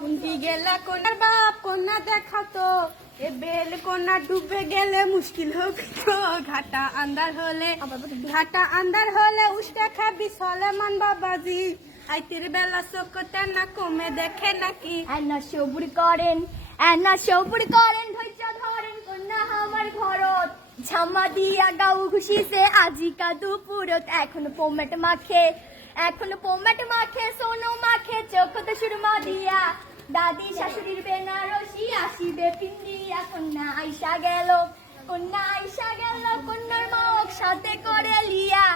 কুন্তি গেলা কন্যার বাপ কন্যা দেখাতো এ বেল কন্যা ডুবে গেলে মুশকিল হবে তো ঘাটা আন্দার হলে উস্তে খাবি সলেমান বাবাজি আইতির বেলা চোখতে না কমে দেখে নাকি এনা সবুর করেন ধৈর্য ধরেন কন্যা আমার ঘরত ঝামা দিয়া গাউ খুশিতে আজিকা দুপুরত এখন পোমেট মাখে সোনো মাখে চোখতে সুরমা দিয়া দাদি শাশুড়ির বেনারসি আসিবে পিন্দিয়া কন্যা আইসা গেল কন্যার মা সাথে করে লিয়া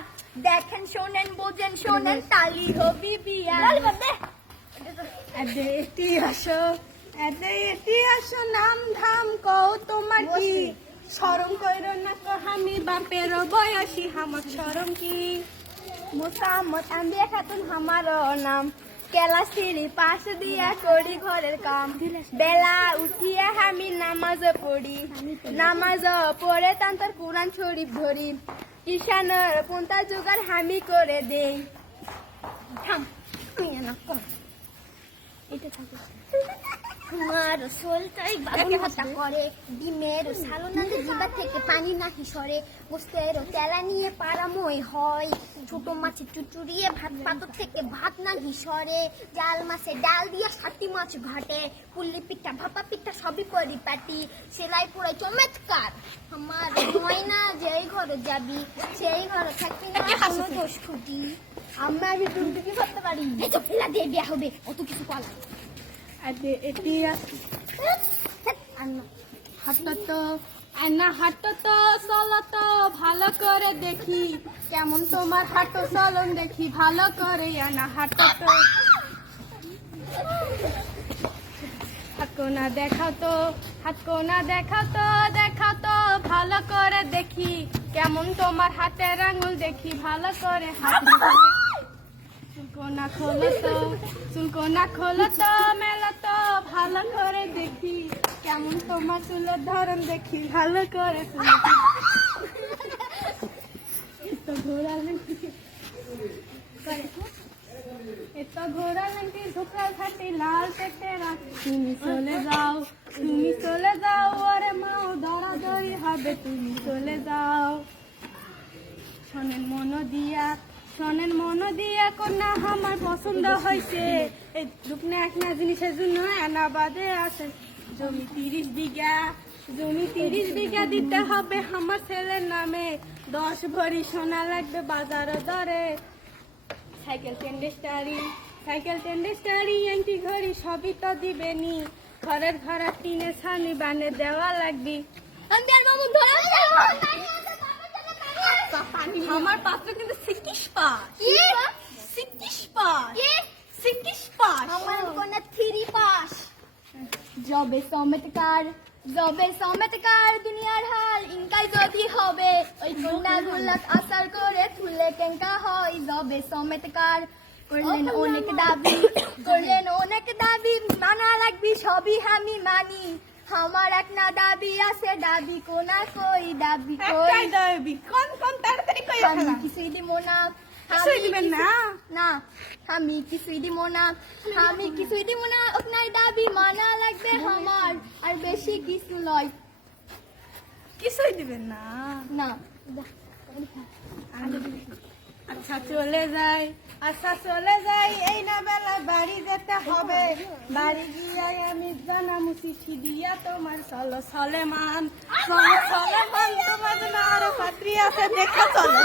দেখেন শোনেন বোঝেন শোনেন তালি হবি বিয়া এটি আসো নাম ধাম কও তোমার কি শরম কইরো না তো আমি বাপের বয়সী আমার শরম কি মোসাম্মদ আম্বিয়া খাতুন হামারো নাম কেলা সিঁড়ি পাশ দিয়া করি ঘরের কাম বেলা উঠিয়া আমি নামাজ পড়ে তান্তর কোরআন শরীফ ধরি ঈশানের পন্থা জোগাড় হামি করে দেই আমার সোলটাই বাবুল হত্যা করে ডিমের সালোনাতে জিবা থেকে পানি নাহি সরে গোস্তের তেলা নিয়ে পারাময় হয় ছোট মাছের চুচুড়িয়ে ভাত পাতর থেকে ভাত নাহি সরে জাল মাছে ডাল দিয়ে 7টি মাছ ঘাটে পুল্লি পিঠা ভাপা পিঠা সবই পরিপাটি সেলাই পুরো চমৎকার আমার ময়না যেই ঘরে যাবি সেই ঘরে থাকবি না কোনো দোষ খুঁটি আমরা তুমি কি করতে পারি এই তো ফেলা দিয়ে বিয়া হবে অত কিছু কলা এটি হাঁটো তো চলো তো ভালো করে দেখি কেমন তোমার হাঁটো চলন দেখি ভালো করে হাঁটো তো হাতকোনা দেখাও তো ভালো করে দেখি কেমন তোমার হাতের আঙুল দেখি ভালো করে চুলকোনা খোলো তো মেলো তো ভালো করে দেখি কেমন তোমার চুলের ধরন দেখি ভালো করে ঘোড়া লেন্টি ধোকার খাটি লাল পেটে রাখি তুমি চলে যাও ওরে মাও দরাদরি হবে তুমি চলে যাও শোনেন মন দিয়া কন্যা আমার পছন্দ হয়েছে এই রূপনা একটা জিনিসের জন্য এনাবাদে আছে জমি 30 বিঘা দিতে হবে আমার ছেলের নামে 10 ভরি সোনা লাগবে বাজার দরে সাইকেল টেন্ডেস্টারি এন্টি ঘড়ি সবই তো দিবেনি ঘরের ঘরা টিনে ছানি বানে দেওয়া লাগবে আমার পাত্র কিন্তু 60 পাস আমার কোনা 3 পাস জবে সমেতকার দুনিয়ার হাল ইনকাই যদি হবে ওই কন্যা গুলাক আসার করে তুলে কেঙ্কা হয় জবে সমেতকার করলেন অনেক দাবি মানা লাগবি সবই আমি মানি আমার এক না দাবি আছে দাবি কোনা কই দাবি কোন তাড়াতাড়ি কই আমি কিছুই দিব না আমি কিছুই দিব না আপনার দাবি মানা লাগবে আমার আর বেশি কিছু লয় কিছুই দিবেন না আচ্ছা চলে যাই এই না বেলা বাড়ি যেতে হবে বাড়ি গিয়ে আমি জানামু চিঠি দিয়া তোমার সলেমান তোমার জন্য আরো পাত্রী আছে দেখা চলো